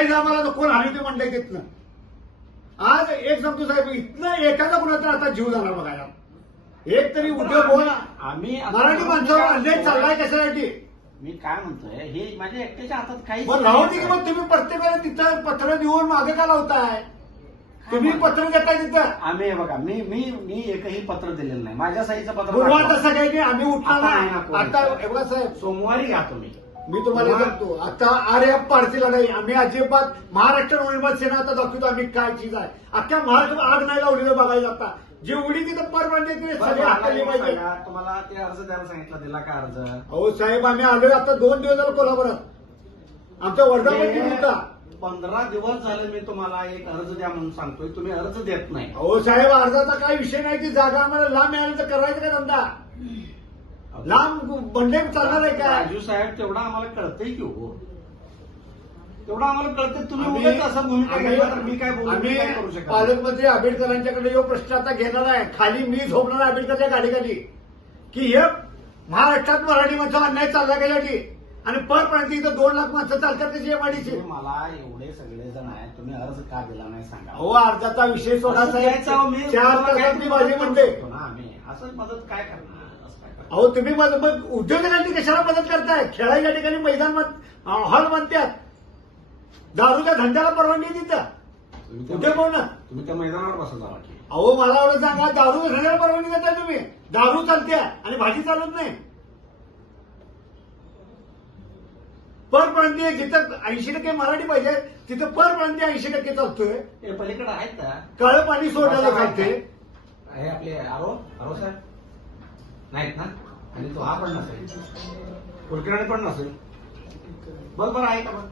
यायचं आम्हाला कोण हानी ते म्हणलंय तिथनं. आज एक सांगतो साहेब इथनं एखादा कुणाचा आता जीव जाणार बघायला एक तरी उद्योग बोल. आम्ही मराठी माणसावर अन्याय चाललाय कशासाठी? मी काय म्हणतोय हे माझ्या एकट्याच्या हातात काही राहू दे की मग तुम्ही प्रत्येक वेळेला तिथं पत्र देऊन मागे का लावताय? तुम्ही पत्र देताय तिथं? आम्ही बघा मी मी मी एकही पत्र दिलेलं नाही. माझ्या साईचं पत्र गुरुवार. तसं काही नाही आम्ही उठला आता बघा साहेब. सोमवारी घ्या तुम्ही. मी तुम्हाला सांगतो आता आर एफ पारसी लढाई आम्ही अजिबात महाराष्ट्र नवनिर्माण सेना आता दाखवतो आम्ही काय चीज आहे. अख्ख्या महाराष्ट्रात आग नाही लावलेलं बघायला आता. जे उडी तिथं परवानगी ते सगळे हाताळले पाहिजे तुम्हाला ते अर्ज द्यायला सांगितलं दिला का अर्ज? अहो साहेब आम्ही आलोय आता दोन दिवस झाले कोल्हापुरात. आमचा वर्धापन होता. पंधरा दिवस झाले मी तुम्हाला एक अर्ज द्या म्हणून सांगतोय तुम्ही अर्ज देत नाही. अहो साहेब अर्जाचा काही विषय नाही ती जागा आम्हाला लांब मिळाली तर करायचं का धंदा? लांब बंडे चालणार आहे का? राजू साहेब तेवढं आम्हाला कळतंय की हो. तेवढं आम्हाला कळतंय. तुम्ही आम्ही- उगाच असं भूमिका आम्ही- घेतला तर मी काय बोलू मी आम्ही काय करू शकत. पालकमंत्री आंबेडकरांच्याकडे जो प्रश्न आता घेणार आहे. खाली मी झोपणार आहे आंबेडकरच्या गाडीखाली. की हे महाराष्ट्रात मराठी माणसं अन्याय चालला गेल्याची आणि परपर्यंत इथं दोन लाख माणसं चालतात त्याची एमआयडीची तुम्ही मला एवढे सगळे जण आहेत तुम्ही अर्ज का दिला नाही सांगा. अहो अर्जाचा विषय सोडा असं द्यायचं अहो, मी चार तासात मी माझी म्हणते. मदत काय करणार? असं काय करणार? अहो तुम्ही मग मग कशाला मदत करताय? खेळायच्या ठिकाणी मैदान मत- हॉल म्हणतात. दारूच्या धंद्याला परवानगी तुम्ही त्या- उद्योग कोण तुम्ही त्या मैदानावर बसा जावा की. अहो मला एवढं सांगा दारू धंद्याला परवानगी देताय तुम्ही. दारू चालते आणि भाजी चालत नाही. परप्रांतीय जिथं ऐंशी टक्के मराठी पाहिजे तिथं परप्रांतीय ऐंशी टक्के चालतोय. पलीकडे आहेत का? काळं पाणी सोडायला चालते हे आपले आरो आरो साहेब? नाहीत ना? आणि तो हा पण नसेल. कुलकर्णी पण नसेल. बरोबर आहे का बरं.